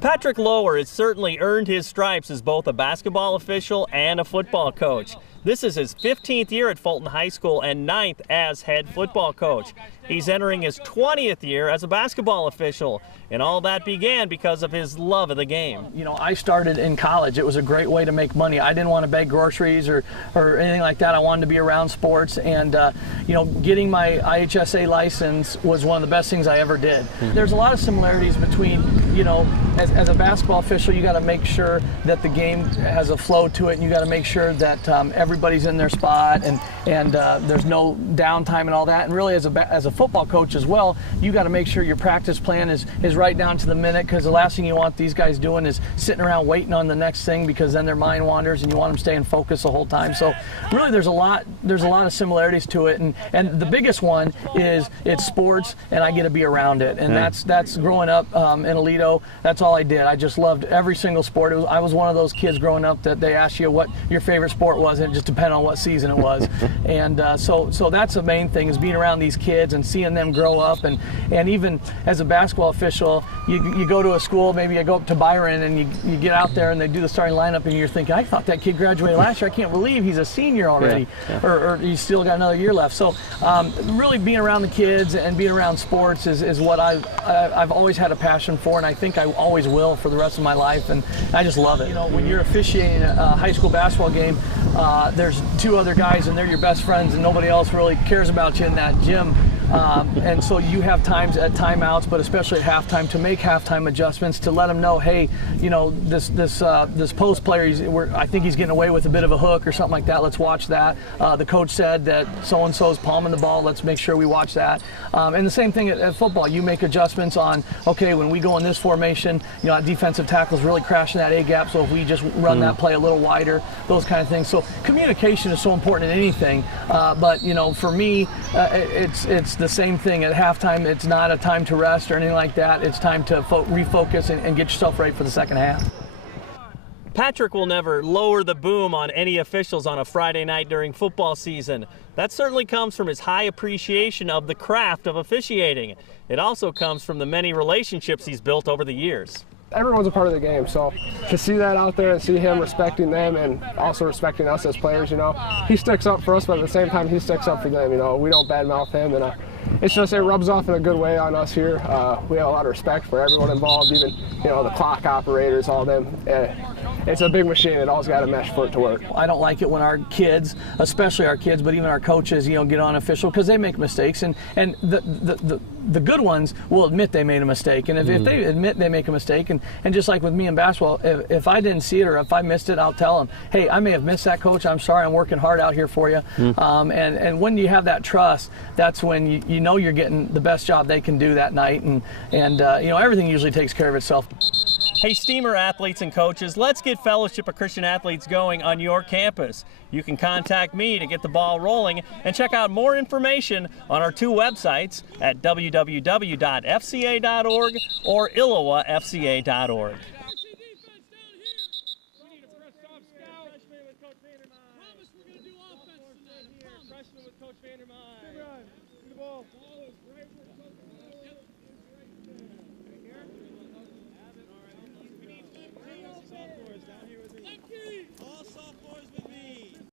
Patrick Lower has certainly earned his stripes as both a basketball official and a football coach. This is his 15th year at Fulton High School and 9th as head football coach. He's entering his 20th year as a basketball official, and all that began because of his love of the game. You know, I started in college. It was a great way to make money. I didn't want to beg groceries or anything like that. I wanted to be around sports, and you know, getting my IHSA license was one of the best things I ever did. There's a lot of similarities between, you know, as a basketball official, you got to make sure that the game has a flow to it, and you got to make sure that everybody's in their spot, and there's no downtime and all that. And really, as a football coach as well, you got to make sure your practice plan is right down to the minute, because the last thing you want these guys doing is sitting around waiting on the next thing, because then their mind wanders, and you want them staying focused the whole time. So really, there's a lot of similarities to it, and the biggest one is it's sports, and I get to be around it, and that's growing up in Alito. That's all I did. I just loved every single sport. I was one of those kids growing up that they asked you what your favorite sport was, and it just depended on what season it was. And so that's the main thing, is being around these kids and seeing them grow up. And even as a basketball official, you go to a school, maybe you go up to Byron, and you get out there and they do the starting lineup, and you're thinking, I thought that kid graduated last year. I can't believe he's a senior already. Or he's still got another year left. So really being around the kids and being around sports is what I've always had a passion for, and I think I always will for the rest of my life, and I just love it. You know, when you're officiating a high school basketball game, there's two other guys, and they're your best friends, and nobody else really cares about you in that gym. And so you have times at timeouts, but especially at halftime, to make halftime adjustments, to let them know, hey, you know, this post player, I think he's getting away with a bit of a hook or something like that. Let's watch that. The coach said that so-and-so's palming the ball. Let's make sure we watch that. And the same thing at football. You make adjustments on, okay, when we go in this formation, you know, that defensive tackle's really crashing that A-gap, so if we just run that play a little wider, those kind of things. So communication is so important in anything. But, you know, for me, it's the same thing. At halftime, it's not a time to rest or anything like that. It's time to refocus and get yourself ready for the second half. Patrick will never lower the boom on any officials on a Friday night during football season. That certainly comes from his high appreciation of the craft of officiating. It also comes from the many relationships he's built over the years. Everyone's a part of the game, so to see that out there and see him respecting them and also respecting us as players, you know, he sticks up for us, but at the same time he sticks up for them. You know, we don't badmouth him, and it's just, it rubs off in a good way on us here. We have a lot of respect for everyone involved, even, you know, the clock operators, all them. It's a big machine. It alwa's got a mesh for it to work. I don't like it when our kids, especially our kids, but even our coaches, you know, get on official, because they make mistakes, and the good ones will admit they made a mistake. And if they admit they make a mistake, and just like with me in basketball, if I didn't see it or if I missed it, I'll tell them, hey, I may have missed that, coach. I'm sorry. I'm working hard out here for you. And when you have that trust, that's when you know you're getting the best job they can do that night, and you know, everything usually takes care of itself. Hey, Steamer athletes and coaches, let's get Fellowship of Christian Athletes going on your campus. You can contact me to get the ball rolling and check out more information on our two websites at www.fca.org or ILLOWAFCA.org. Freshman with Coach Vandermeer.